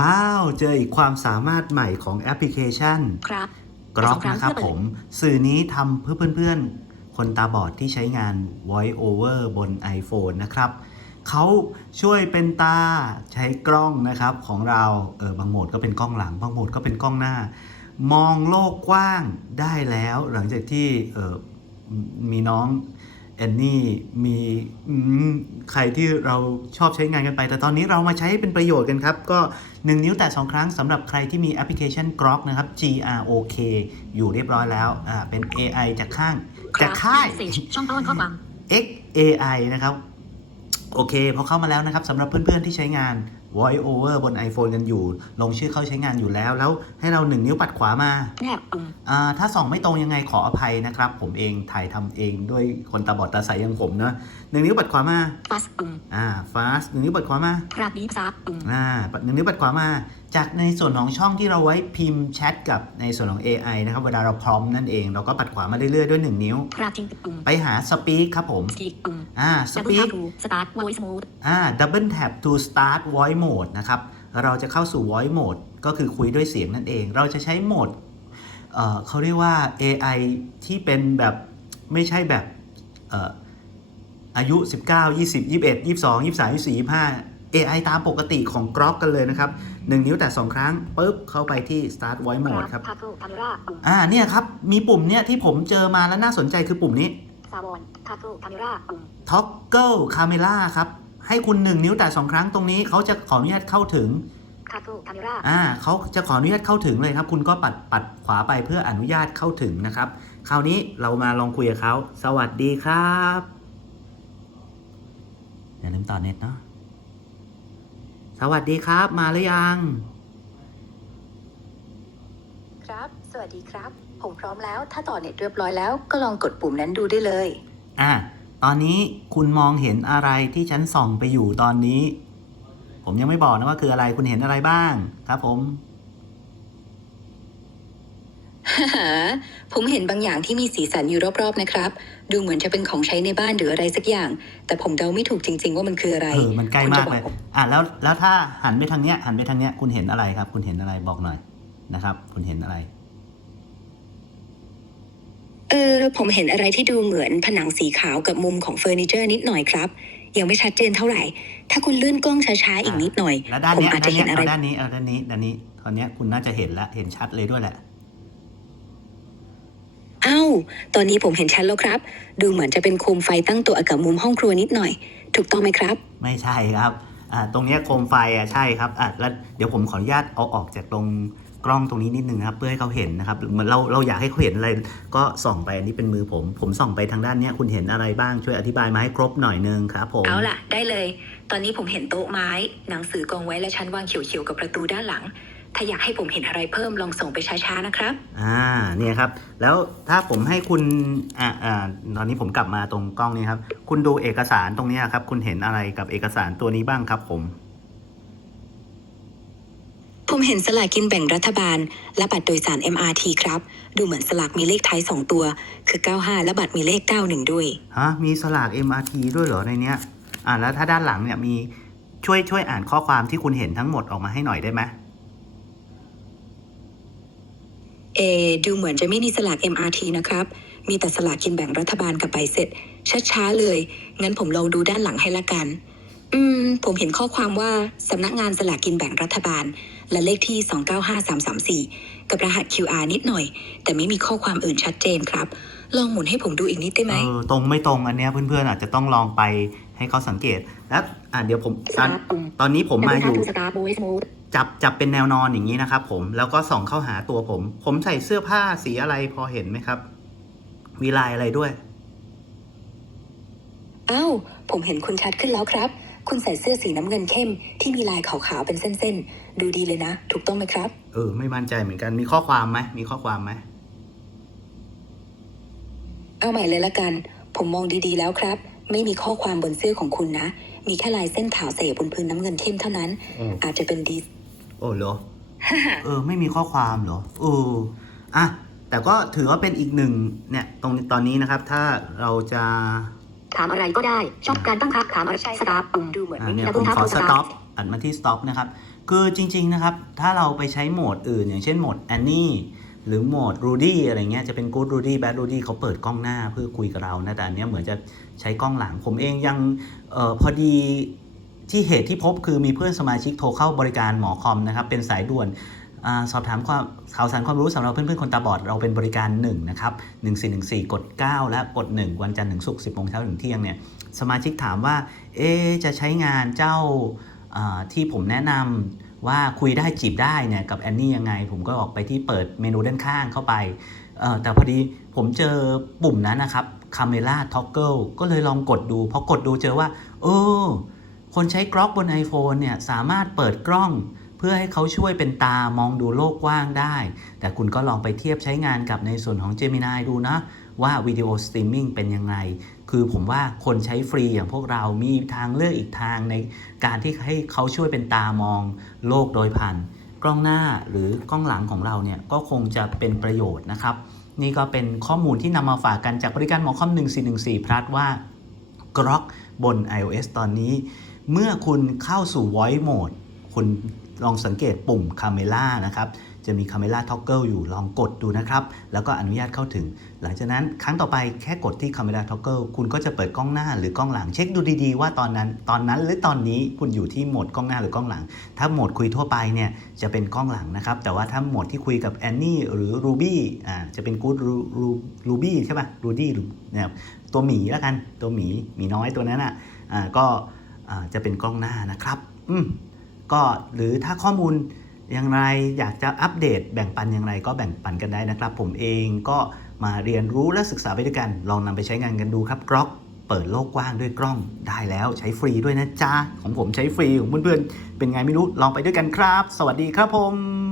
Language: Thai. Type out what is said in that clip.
ว้าว เจออีกความสามารถใหม่ของแอปพลิเคชันครับกรอกสองครั้งนะครับเพื่อเปิดผม สื่อนี้ทำเพื่อเพื่อนๆ คนตาบอดที่ใช้งาน Voice Over บน iPhone นะครับเขาช่วยเป็นตาใช้กล้องนะครับของเราเออบางโหมดก็เป็นกล้องหลัง บางโหมดก็เป็นกล้องหน้า มองโลกกว้างได้แล้ว หลังจากที่เออมีน้อง แอนนี่มีอืมใครที่เราชอบใช้งานกันไป แต่ตอนนี้เรามาใช้เป็นประโยชน์กันครับ ก็ 1 นิ้วแตะ2ครั้งสำหรับใครที่มีแอปพลิเคชัน Grok นะครับ G R O K อยู่เรียบร้อยแล้ว อ่า เป็น AI จากข้าง จากค่าย Message ช่องต้นข้อความ X AI นะครับ โอเคพอเข้ามาแล้วนะครับสำหรับเพื่อนๆที่ใช้งาน Voice Over บน iPhone กันอยู่ ลงชื่อเข้าใช้งานอยู่แล้ว แล้วให้เรา1นิ้วปัดขวามาแนบปุ่มอ่าถ้าส่องไม่ตรงยังไงขออภัยนะครับ ผมเองถ่ายทำเองด้วยคนตาบอดตาใสอย่างผมเนอะหนึ่งนิ้วปัดขวามา fast ปุ่มอ่า fast หนึ่งนิ้วปัดขวามาครับดีซับปุ่มอ่าหนึ่งนิ้วปัดขวามา จากในส่วนของช่องที่เราไว้พิมพ์แชทกับในส่วนของ AI นะครับ เวลาเราพร้อมนั่นเอง เราก็ปัดขวามาเรื่อยๆด้วย 1 นิ้วครับจริงปุ่มไปหา speak ครับผม speak ปุ่มอ่า double speak tap to start voice mode อ่า double tap to start voice mode นะครับ เราจะเข้าสู่ voice mode ก็คือคุยด้วยเสียงนั่นเอง เราจะใช้โหมดเอ่อเขาเรียกว่า AI ที่เป็นแบบไม่ใช่แบบเอ่ออายุ 19 20 21 22 23 24 25 AI ตามปกติของ Grok กันเลยนะครับ 1 นิ้วแต่ 2 ครั้งปุ๊บเข้าไปที่ start voice mode ครับทาโกคาเมราปุ่มอ่าเนี่ยครับ มีปุ่มเนี่ยที่ผมเจอมาแล้วน่าสนใจคือปุ่มนี้ซาวอนทาโกคาเมราปุ่ม toggle camera ครับ ให้คุณ 1 นิ้วแต่ 2 ครั้งตรงนี้เขาจะขออนุญาตเข้าถึงทาโกคาเมราอ่าเขาจะขออนุญาตเข้าถึงเลยครับ คุณก็ปัดปัดขวาไปเพื่ออนุญาตเข้าถึงนะครับ คราวนี้เรามาลองคุยกับเขาสวัสดีครับอย่าลืมต่อเน็ตเนาะ สวัสดีครับ มาหรือยัง ครับ สวัสดีครับ ผมพร้อมแล้ว ถ้าต่อเน็ตเรียบร้อยแล้ว ก็ลองกดปุ่มนั้นดูได้เลย อ่าตอนนี้คุณมองเห็นอะไรที่ฉันส่องไปอยู่ตอนนี้ ผมยังไม่บอกนะว่าคืออะไร คุณเห็นอะไรบ้าง ครับผม ผมเห็นบางอย่างที่มีสีสันอยู่รอบๆนะครับ ดูเหมือนจะเป็นของใช้ในบ้านหรืออะไรสักอย่าง แต่ผมเดาไม่ถูกจริง ๆ ว่ามันคืออะไรเออมันใกล้คุณมาจะกบอเลยผมอะแล้วแล้วถ้าหันไปทางเนี้ยหันไปทางเนี้ยคุณเห็นอะไรครับ คุณเห็นอะไรบอกหน่อยนะครับ คุณเห็นอะไรเออผมเห็นอะไรที่ดูเหมือนผนังสีขาวกับมุมของเฟอร์นิเจอร์นิดหน่อยครับ ยังไม่ชัดเจนเท่าไหร่ ถ้าคุณเลื่อนกล้องช้าๆอีกนิดหน่อยแล้วด้านผมเนี้ยอาจด้าจะนเห็เนี้ยนอะไรเอาด้านนี้เอาด้านนี้ด้านนี้ตอนเนี้ยคุณน่าจะเห็นแล้วเห็นชัดเลยด้วยแหละอ้าว ตอนนี้ผมเห็นชัดแล้วครับ ดูเหมือนจะเป็นโคมไฟตั้งตัวกับมุมห้องครัวนิดหน่อย ถูกต้องไหมครับ ไม่ใช่ครับอ่าตรงเนี้ยโคมไฟอะใช่ครับอะแล้วเดี๋ยวผมขออนุญาตเอาออกจากตรงกล้องตรงนี้นิดนึงนะครับ เพื่อให้เขาเห็นนะครับเหมือนเราเราอยากให้เขาเห็นอะไร ก็ส่องไปอันนี้เป็นมือผม ผมส่องไปทางด้านเนี้ยคุณเห็นอะไรบ้างช่วยอธิบายมาให้ครบหน่อยนึงครับผมเอาล่ะ ได้เลย ตอนนี้ผมเห็นโต๊ะไม้ หนังสือกองไว้และชั้นวางเขียวๆกับประตูด้านหลัง ถ้าอยากให้ผมเห็นอะไรเพิ่มลองส่งไปช้าๆนะครับ อ่าเนี่ยครับ แล้วถ้าผมให้คุณอ่าอ่าตอนนี้ผมกลับมาตรงกล้องนี้ครับ คุณดูเอกสารตรงเนี้ยครับ คุณเห็นอะไรกับเอกสารตัวนี้บ้างครับผม ผมเห็นสลากกินแบ่งรัฐบาล และบัตรโดยสาร MRT ครับ ดูเหมือนสลากมีเลขท้าย 2 ตัว คือ 95 และบัตรมีเลข 91 ด้วย ฮะมีสลาก MRT ด้วยเหรอในเนี้ย อ่าแล้วถ้าด้านหลังเนี่ยมีช่วยช่วยอ่านข้อความที่คุณเห็นทั้งหมดออกมาให้หน่อยได้ไหม เอดูเหมือนจะไม่มีสลาก MRT นะครับ มีแต่สลากกินแบ่งรัฐบาลกับใบเสร็จ ช้าๆเลย งั้นผมลองดูด้านหลังให้ละกัน อืม ผมเห็นข้อความว่าสำนักงานสลากกินแบ่งรัฐบาล และเลขที่ 295334 กับรหัส QR นิดหน่อย แต่ไม่มีข้อความอื่นชัดเจนครับ ลองหมุนให้ผมดูอีกนิดได้ไหม เออตรงไม่ตรงอันเนี้ยเพื่อนๆอาจจะต้องลองไปให้เขาสังเกต แล้วอ่าเดี๋ยวผมตอน Start ปุ่มตอนนี้ผมมา double อยู่ tap to start voice mode จับจับเป็นแนวนอนอย่างนี้นะครับผมแล้วก็ส่องเข้าหาตัวผม ผมใส่เสื้อผ้าสีอะไรพอเห็นไหมครับ มีลายอะไรด้วยอ้าวผมเห็นคุณชัดขึ้นแล้วครับ คุณใส่เสื้อสีน้ำเงินเข้ม ที่มีลายขาวๆเป็นเส้นๆ ดูดีเลยนะ ถูกต้องไหมครับ เออ ไม่มั่นใจเหมือนกันมีข้อความไหมมีข้อความไหมเอาใหม่เลยละกัน ผมมองดีๆแล้วครับ ไม่มีข้อความบนเสื้อของคุณนะ มีแค่ลายเส้นขาวเสบนพื้นน้ำเงินเข้มเท่านั้นโอ้อาจจะเป็นดี โอ้เหรอ เออ ไม่มีข้อความเหรอเอออะแต่ก็ถือว่าเป็นอีกหนึ่งเนี่ย ตรงตอนนี้นะครับ ถ้าเราจะถามอะไรก็ได้ ชอบการตั้งค่าถามอะไรใช่สตาร์ปุ่มดูเหมือนอ่าไม่มีเนี่ยแล้วผมคุณขอทับ stop อัดมาที่ stop นะครับ คือจริง ๆนะครับ ถ้าเราไปใช้โหมดอื่น อย่างเช่นโหมด Annie หรือโหมด Rudy อะไรเงี้ยจะเป็น Good Rudy Bad Rudy เขาเปิดกล้องหน้าเพื่อคุยกับเรานะแต่อันเนี้ยเหมือนจะใช้กล้องหลังผมเองยังเออพอดี ที่เหตุที่พบคือมีเพื่อนสมาชิกโทรเข้าบริการหมอคอมนะครับเป็นสายด่วนอสอบถามความข่าวสารความรู้สำหรับเพื่อนๆคนตาบอดเราเป็นบริการ1นะครับ1414 กด 9 และกด 1 วันจันทร์ถึงศุกร์10โมงเช้าถึงเที่ยงเนี่ยสมาชิกถามว่าเอ๊จะใช้งานเจ้าที่ผมแนะนำว่าคุยได้จีบได้เนี่ยกับแอนนี่ยังไง ผมก็ออกไปที่เปิดเมนูด้านข้างเข้าไปแต่พอดีผมเจอปุ่มนั้นนะครับ Camera Toggle ก็เลยลองกดดูพอกดดูเจอว่า เออ คนใช้กล้องบน iPhone เนี่ยสามารถเปิดกล้อง เพื่อให้เขาช่วยเป็นตามองดูโลกกว้างได้ แต่คุณก็ลองไปเทียบใช้งานกับในส่วนของ Gemini ดูนะ ว่าวิดีโอสตรีมมิ่งเป็นยังไง คือผมว่าคนใช้ฟรีอย่างพวกเรามีทางเลือกอีกทางในการที่ให้เขาช่วยเป็นตามองโลกโดยผ่านกล้องหน้าหรือกล้องหลังของเราเนี่ยก็คงจะเป็นประโยชน์นะครับ นี่ก็เป็นข้อมูลที่นำมาฝากกันจากบริการหมอคอม1414พลัดว่ากร็อกบน iOS ตอนนี้ เมื่อคุณเข้าสู่ Voice Mode คุณลองสังเกตปุ่ม Camera นะครับ จะมี Camera Toggle อยู่ลองกดดูนะครับ แล้วก็อนุญาตเข้าถึง หลังจากนั้นครั้งต่อไปแค่กดที่ Camera Toggle คุณก็จะเปิดกล้องหน้าหรือกล้องหลังเช็คดูดีๆ ว่าตอนนั้น ตอนนั้นหรือตอนนี้คุณอยู่ที่โหมดกล้องหน้าหรือกล้องหลัง ถ้าโหมดคุยทั่วไปเนี่ยจะเป็นกล้องหลังนะครับ แต่ว่าถ้าโหมดที่คุยกับแอนนี่หรือ Ruby อ่าจะเป็น Good Ru- Ru- Ruby ใช่ป่ะ Rudy หรือนะครับตัวหมีแล้วกันตัวหมีหมีน้อยตัวนั้นอะอ่าก็ จะเป็นกล้องหน้านะครับ อืมก็หรือถ้าข้อมูลอย่างไรอยากจะอัปเดตแบ่งปันอย่างไรก็แบ่งปันกันได้นะครับ ผมเองก็มาเรียนรู้และศึกษาไปด้วยกัน ลองนำไปใช้งานกันดูครับกล็อกเปิดโลกกว้างด้วยกล้องได้แล้วใช้ฟรีด้วยนะจ๊ะของผมใช้ฟรีของเพื่อนๆเป็นไงไม่รู้ลองไปด้วยกันครับ สวัสดีครับผม